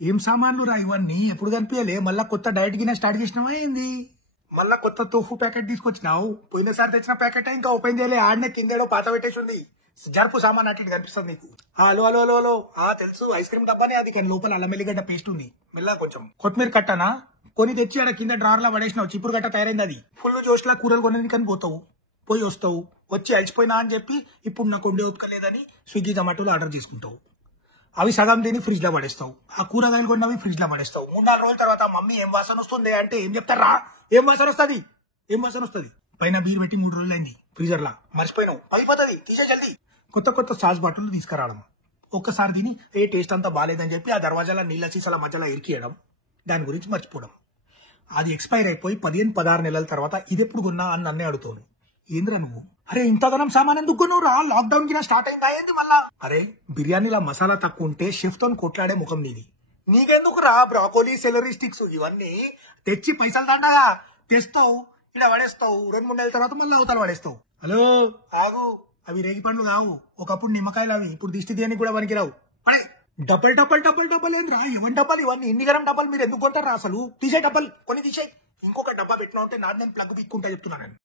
ఏం సామాన్లు రా ఇవన్నీ ఎప్పుడు కనిపించలే? మళ్ళా కొత్త డైట్ గిన్నె స్టార్ట్ చేసినావా ఏంది? మళ్ళా కొత్త తోఫు ప్యాకెట్ తీసుకొచ్చినావు? పోయినసారి తెచ్చిన ప్యాకెట్ ఇంకా ఓపెన్ చేయలే, ఆడనే కిందేడో పాత పెట్టేసి ఉంది. జరుపు సామాన్ అట్టి కనిపిస్తుంది నీకు. హలో హలో హలో హలో, తెలుసు ఐస్ క్రీమ్ డబ్బానే అది, కానీ లోపల అల్లం వెల్లిగడ్డ పేస్ట్ ఉంది. మెల్లగా కొంచెం కొత్తిమీర కట్టనా కొని తెచ్చి ఆడ కింద డ్రార్ లా పడేసినావు. చిప్పుడు గట్ట తయారైంది అది. ఫుల్ జోష్లా కూరలు కొనేది కానీ పోతావు, పోయి వస్తావు, వచ్చి అలసిపోయినా అని చెప్పి ఇప్పుడు నాకు వండే ఉతకలేదని స్విగ్గీ జొమాటోలో ఆర్డర్ చేసుకుంటావు. అవి సగం తిని ఫ్రిడ్జ్ లో పడేస్తావు. ఆ కూరగాయలు కొన్నవి ఫ్రిడ్జ్ లో పడేస్తావు. 3-4 రోజుల తర్వాత మమ్మీ ఏం వాసన వస్తుంది అంటే ఏం చెప్తారా? ఏం వాసన వస్తుంది? ఏం వాసన వస్తుంది? పైన బీర్ పెట్టి 3 రోజులు అయింది ఫ్రీజర్ లా, మర్చిపోయినావు, పగిపోతుంది, తీసే జల్దీ. కొత్త కొత్త సాస్ బాటిల్ తీసుకురావడం, ఒక్కసారి తిని టేస్ట్ అంతా బాగాలేదని చెప్పి ఆ దర్వాజాల నీళ్ళ సీసాల మధ్యలో ఇరికియడం, దాని గురించి మర్చిపోవడం. అది ఎక్స్పైర్ అయిపోయి 15-16 నెలల తర్వాత ఇదెప్పుడు కొన్నా అని నన్నే అడుగుతాను. ఏంద్రా నువ్వు? అరే ఇంతదనం సామాన్ ఎందుకు కొన్నావు రా? లాక్డౌన్ కి స్టార్ట్ అయిందా ఏంది మళ్ళా? అరే బిర్యానీలా మసాలా తక్కువ ఉంటే షెఫ్ తో కొట్లాడే ముఖం నీది. నీకెందుకు రా బ్రాకోలీ సెలరీ స్టిక్స్ ఇవన్నీ తెచ్చి పైసలు దండగా తెస్తావు, ఇలా పడేస్తావు, 2-3 నెలల తర్వాత మళ్ళీ అవతల పడేస్తావు. హలో ఆగు, అవి రేగి పండ్లు కావు, ఒకప్పుడు నిమ్మకాయలు అవి, ఇప్పుడు దిష్టి దేనికి కూడా పనికిరావు. అడే డబ్బల్ డబ్బల్ డబ్బల్ డబ్బల్ ఏంద్రా? ఎవరి డబ్బాలు ఇవన్నీ? ఇన్ని గరం డబ్బాలు మీరు ఎందుకు కొంటారా అసలు? తీసే డబ్బల్ కొన్ని తీసేయి. ఇంకొక డబ్బా పెట్టినా ఉంటే నాది నేను ప్లగ్ బిక్కుంటా చెప్తున్నాను.